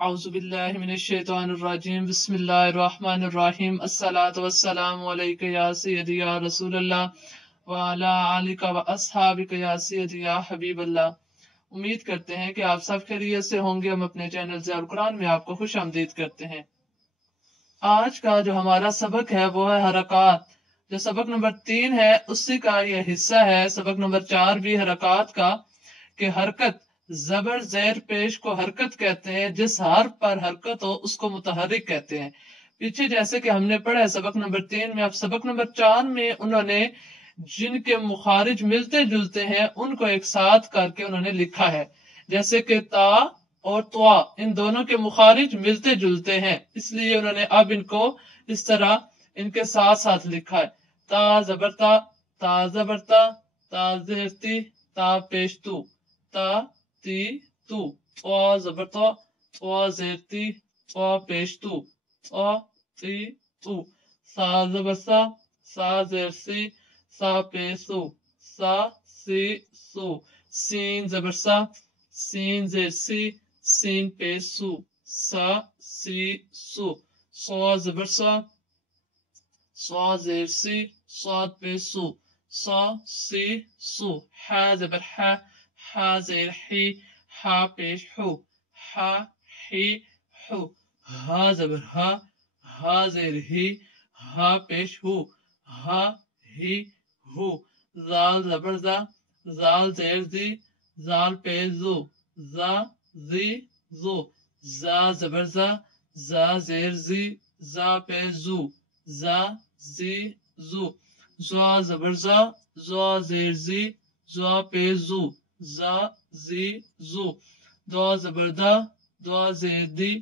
औज़ुबिल्लाहि मिनश्शैतानिर्रजीम बिस्मिल्लाहिर्रहमानिर्रहीम अस्सलातु वस्सलामु अलैका या सय्यदी या रसूलल्लाह व अला आलिका व अस्हाबिका या सय्यदी या हबीबल्लाह। उम्मीद करते हैं कि आप सब खैरियत से होंगे। हम अपने चैनल से अल कुरान में आपको खुश आमदीद करते हैं। आज का जो हमारा सबक है वो है हरकत। जो सबक नंबर 3 है उसी का ये हिस्सा है। सबक नंबर 4 भी हरकत का कि हरकत जबर ज़ेर पेश को हरकत कहते हैं। जिस हर्फ पर हरकत हो उसको मुतहर्रिक कहते हैं। पीछे जैसे कि हमने पढ़ा है सबक नंबर 3 में, अब सबक नंबर 4 में उन्होंने जिनके मुखारिज मिलते जुलते हैं उनको एक साथ करके उन्होंने लिखा है। जैसे कि ता और त्वा, इन दोनों के मुखारिज मिलते जुलते हैं, इसलिए उन्होंने अब इनको इस तरह इनके साथ साथ लिखा है। ता जबरता, ता जबरता, ता जेरती, ता पेशतू, ता ती तू, त्वा जबरता, त्वा जेरती, त्वा पेशतू, त्वा ती तू, सा जबरसा, सा जेरसी, सा पेसू, सा सी सू, सीन जबरसा, सीन जेरसी, सीन पेसू, सा सी सू, सौ जबरसा, सौ जेरसी, صاد पेसू, सा सी सू, हा जबर हा, हा जेर ही, हा पेश हु, हा ही हु, हा जबर हा जेर ही, हा पेश हु, हा ही हु, जाल जबर जा, जाल जेर जी, जाल पेश जू, जा जी जू, जा जबर जा जेर जी, जा पेश जू, जा जी जू, ज़ा जबर ज़ा जेर जी, ज़ा पेश जू, जा जी जू, दा जबर दा जेर दी,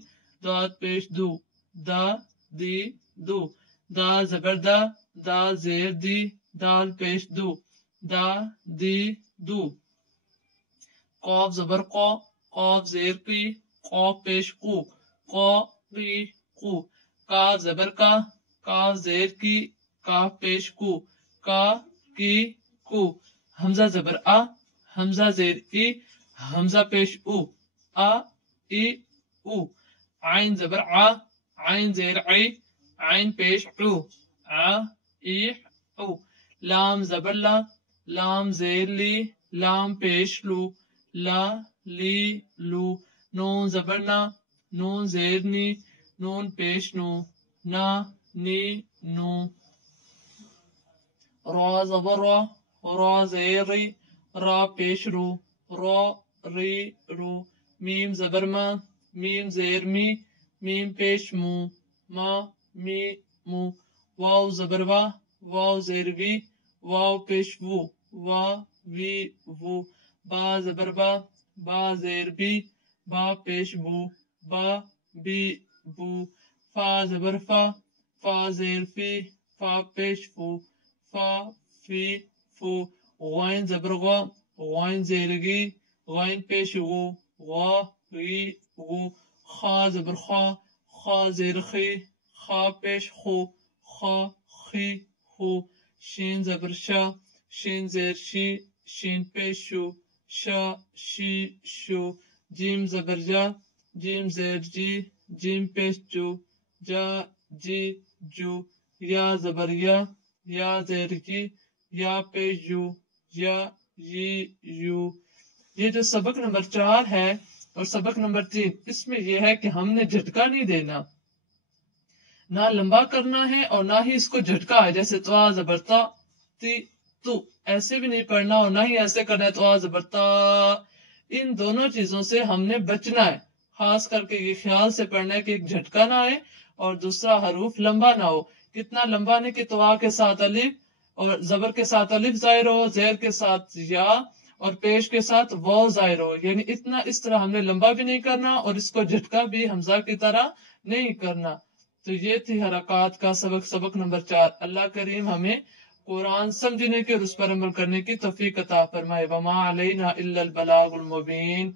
दाद पेश दू, दा दी दू, दा जबर दा जेर दी, दाल पेश दू, दा दी दू, कॉफ जबर कॉफ जेर की, कॉफ पेश कू, कॉ की कू, काफ जबर काफ जेर की, काफ पेश कू, का की कू, हमजा जबर हमजा जेर ई, हमजा पेश उ, आ ई उ, आइन जबर आइन जेर आई, आइन पेश उ, आ ई उ, लाम जबर लाम जेर ली, लाम पेश लू, ला ली लू, नून जबर नून जेर नी, नून पेश नू, ना नी नू, रा जबर रा जेर री, रा पेश रू, रा री रू, मीम जबर मीम जेर मी, मीम पेश मू, मा मी मू, वाव जबर वाव जेर वी, वाव पेश वू, वा वी वू, बा जबर बा जेर बी, बा पेश बू, बा बी बू, फा जबर फा जेर फी, फा पेश फू, फा फी फू, غين जबर غين जेर गी, غين पेश गू, غا गी गू, खा जबर खा जेर खी, खा पेश खू, खा खी खू, शीन जबर शीन जेर शी, शीन पेश शू, शा शी शू, जीम जबर जीम जेर जी, जीम पेश जू, जा जी जू, या जबर या जेर जी, या पेश यू, या यू। ये जो सबक नंबर 4 है और सबक नंबर 3, इसमें यह है कि हमने झटका नहीं देना, ना लंबा करना है और ना ही इसको झटका है। जैसे त्वा जबरता ती तू ऐसे भी नहीं पढ़ना और ना ही ऐसे करना है त्वा जबरता। इन दोनों चीजों से हमने बचना है। खास करके ये ख्याल से पढ़ना है कि एक झटका ना आए और दूसरा हरूफ लंबा ना हो। कितना लंबा नहीं कि त्वा के साथ अलिफ और जबर के साथ अलिफ जाहिर हो, जेर के साथ या और पेश के साथ वाव जाहिर हो, यानी इतना इस तरह हमने लंबा भी नहीं करना और इसको झटका भी हमजा की तरह नहीं करना। तो ये थी हरकत का सबक, सबक नंबर 4। अल्लाह करीम हमें कुरान समझने के और उस पर अमल करने की तौफीक अता फरमाए। वमा अलैना इल्लल बलागुल मुबीन।